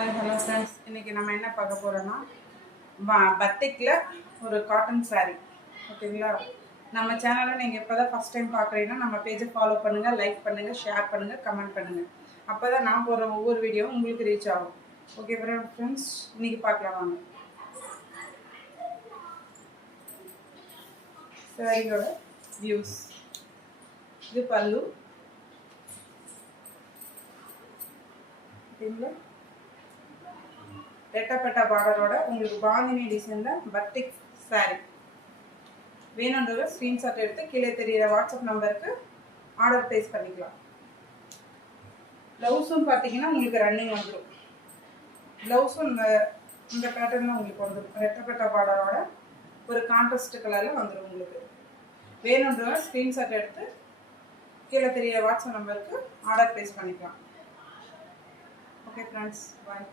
Hello friends, இன்றைக்கி நம்ம என்ன பார்க்க போகிறோன்னா பத்திக்கில் ஒரு காட்டன் சாரீ. ஓகேங்களா? நம்ம சேனலை நீங்கள் இப்போ தான் ஃபஸ்ட் டைம் பார்க்குறீங்கன்னா நம்ம பேஜை ஃபாலோ பண்ணுங்கள், லைக் பண்ணுங்கள், ஷேர் பண்ணுங்கள், கமெண்ட் பண்ணுங்கள். அப்போ தான் நான் போகிற ஒவ்வொரு வீடியோவும் உங்களுக்கு ரீச் ஆகும். ஓகே ஃப்ரெண்ட்ஸ், இன்றைக்கி பார்க்கலாம் வாங்க. சாரியோட வியூஸ். இது பல்லு. ஓகேங்களா? ரெட்டப்பட்ட பார்டரோட உங்களுக்கு பாந்தினி டிசைனில் பட்டிக் சாரீ வேணுன்றத ஸ்க்ரீன்ஷாட் எடுத்து கீழே தெரியிற வாட்ஸ்அப் நம்பருக்கு ஆர்டர் ப்ளேஸ் பண்ணிக்கலாம். ப்ளவுஸும் பார்த்தீங்கன்னா உங்களுக்கு ரன்னிங் வந்துடும். ப்ளவுஸும் இந்த பேட்டர்னில் உங்களுக்கு வந்துடும். ரெட்டப்பட்ட பார்டரோட ஒரு கான்ட்ராஸ்ட் கலரில் வந்துடும். உங்களுக்கு வேணுன்றத ஸ்க்ரீன்ஷாட் எடுத்து கீழே தெரியிற வாட்ஸ்அப் நம்பருக்கு ஆர்டர் ப்ளேஸ் பண்ணிக்கலாம். ஓகே ஃப்ரெண்ட்ஸ், பாய்.